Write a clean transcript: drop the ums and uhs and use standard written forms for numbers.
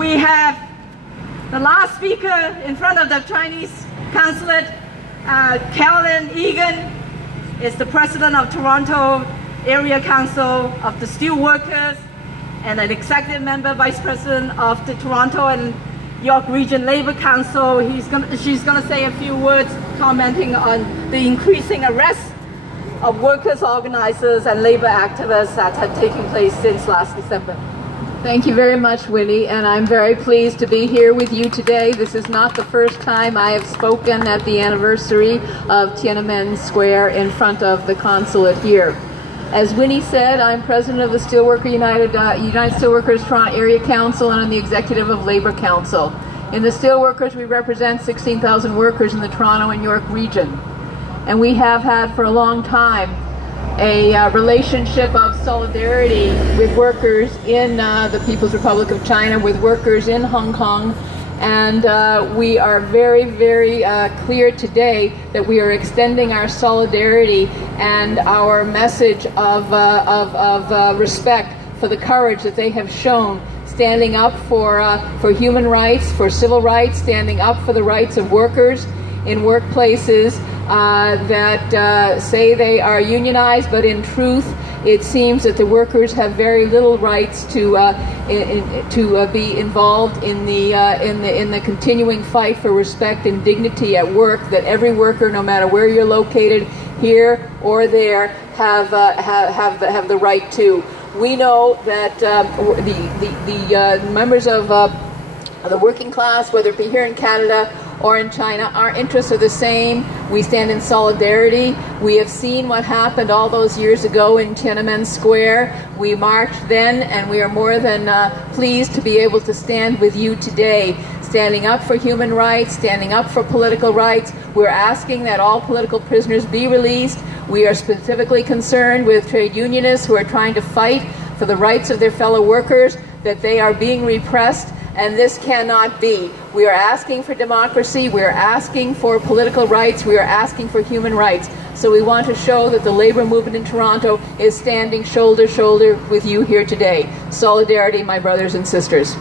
we have the last speaker in front of the Chinese consulate, Carolyn Egan, is the president of Toronto Area Council of the Steelworkers and an executive member, vice president of the Toronto and York Region Labor Council. She's going to say a few words commenting on the increasing arrests of workers, organizers, and labor activists that have taken place since last December. Thank you very much, Winnie, and I'm very pleased to be here with you today. This is not the first time I have spoken at the anniversary of Tiananmen Square in front of the consulate here. As Winnie said, I'm president of the United Steelworkers Toronto Area Council, and I'm the executive of Labor Council. In the Steelworkers, we represent 16,000 workers in the Toronto and York region. And we have had for a long time a relationship of solidarity with workers in the People's Republic of China, with workers in Hong Kong, and we are very, very clear today that we are extending our solidarity and our message of respect for the courage that they have shown, standing up for human rights, for civil rights, standing up for the rights of workers in workplaces that say they are unionized, but in truth it seems that the workers have very little rights to be involved in the continuing fight for respect and dignity at work, that every worker, no matter where you're located, here or there, have the right to. We know that the members of the working class, whether it be here in Canada or in China, our interests are the same. We stand in solidarity. We have seen what happened all those years ago in Tiananmen Square. We marched then, and we are more than pleased to be able to stand with you today, standing up for human rights, standing up for political rights. We're asking that all political prisoners be released. We are specifically concerned with trade unionists who are trying to fight for the rights of their fellow workers, that they are being repressed, and this cannot be. We are asking for democracy, we are asking for political rights, we are asking for human rights. So we want to show that the labor movement in Toronto is standing shoulder to shoulder with you here today. Solidarity, my brothers and sisters.